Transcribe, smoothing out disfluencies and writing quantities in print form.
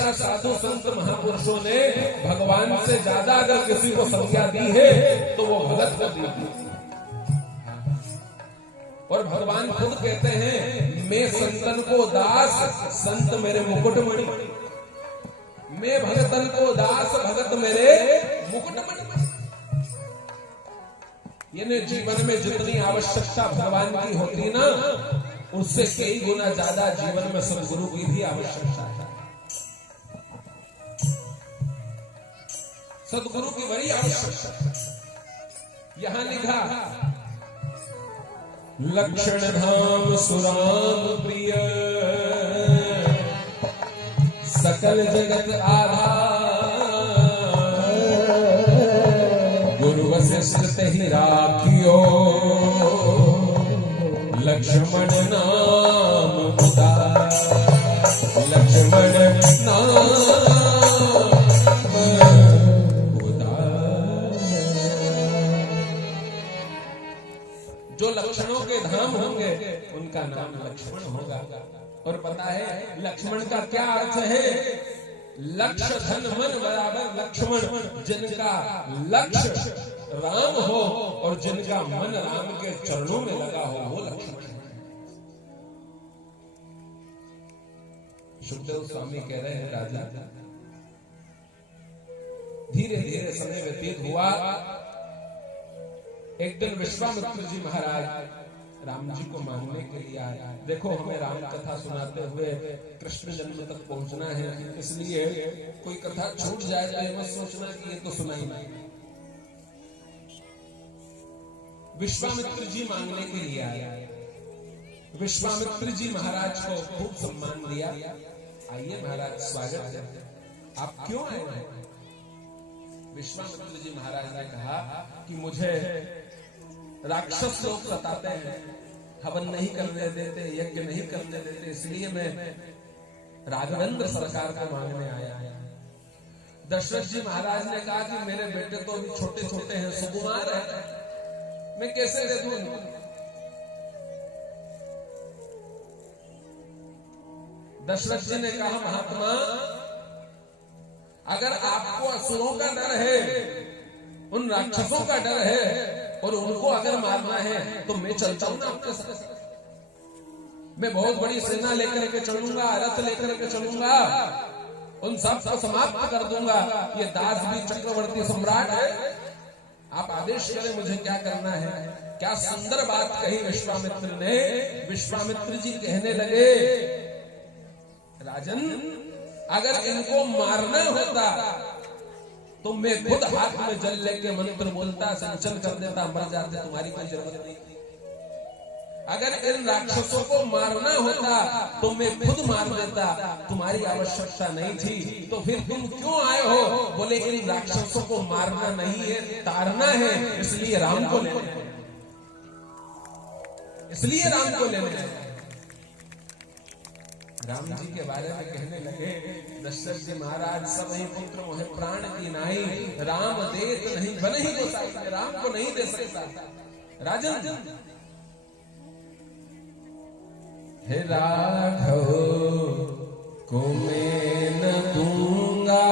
हमेशा साधु संत महापुरुषों ने भगवान से ज्यादा अगर किसी को संज्ञा दी है तो वो भगत को दी है। और भगवान खुद कहते हैं, मैं संतन को दास, संत मेरे मुकुटमणि। मैं भगतन को दास, भगत मेरे मुकुटमणि। यानी जीवन में जितनी आवश्यकता भगवान की होती ना, उससे कई गुना ज्यादा जीवन में सदगुरु की भी आवश्यकता है। सदगुरु की बड़ी आवश्यकता है। यहां लिखा, लक्षण धाम सुराम प्रिय, सकल जगत आधार, गुरु वशिष्ठ ही राखियो, लक्ष्मण नाम उदार, लक्ष्मण नाम जो लक्षणों के धाम होंगे उनका नाम लक्ष्मण होगा। और पता है लक्ष्मण का क्या अर्थ है? लक्ष्य धन मन बराबर लक्ष्मण। जिनका लक्ष्य राम हो और जिनका मन राम के चरणों में लगा हो, वो लक्ष्मण है। सुखदेव स्वामी कह रहे हैं, राजा धीरे धीरे समय व्यतीत हुआ। एक दिन विश्वामित्र जी महाराज राम जी को मांगने के लिए आए। देखो, हमें राम कथा सुनाते हुए कृष्ण जन्म तक पहुंचना है, इसलिए कोई कथा छूट जाए तो ये मत सोचना कि ये तो सुनाई नहीं। विश्वामित्र जी मांगने के लिए आए। विश्वामित्र जी महाराज को खूब सम्मान दिया। आइए महाराज, स्वागत है, आप क्यों आए हैं? विश्वामित्र जी महाराज ने कहा कि मुझे राक्षस लोग सताते हैं, हवन नहीं करने देते, यज्ञ नहीं करने देते, इसलिए मैं राघवेंद्र सरकार को मांगने आया। दशरथ जी महाराज ने कहा कि मेरे बेटे तो अभी छोटे छोटे हैं, सुकुमार है, मैं कैसे दे दूं? दशरथ जी ने कहा, महात्मा, अगर आपको असुरों का डर है, उन राक्षसों का डर है और उनको अगर मारना है तो मैं चलता हूं ना आपके साथ। मैं बहुत बड़ी सेना लेकर के चलूंगा, रथ लेकर के चलूंगा, उन सब को समाप्त कर दूंगा। ये दास भी चक्रवर्ती सम्राट है, आप आदेश करें मुझे क्या करना है। क्या सुंदर बात कही विश्वामित्र ने। विश्वामित्र जी कहने लगे, राजन, अगर इनको मारना होता तो मैं खुद हाथ में जल लेके मंत्र बोलता, संचल कर देता, मर जाते, तुम्हारी कोई जरूरत नहीं थी। अगर इन राक्षसों को मारना होता तो मैं खुद मार देता, तुम्हारी आवश्यकता नहीं थी। तो फिर तुम क्यों आए हो? बोले, इन राक्षसों को मारना नहीं है, तारना है, इसलिए राम को लेने, इसलिए राम को लेने। राम जी के बारे में कहने लगे, दशरथ जी महाराज, सब ही पुत्र मोहे प्राण की नाई, राम देत नहीं बने ही गोसाई, राम को नहीं दे सकता। राजन, हे राघव को मैं न दूंगा।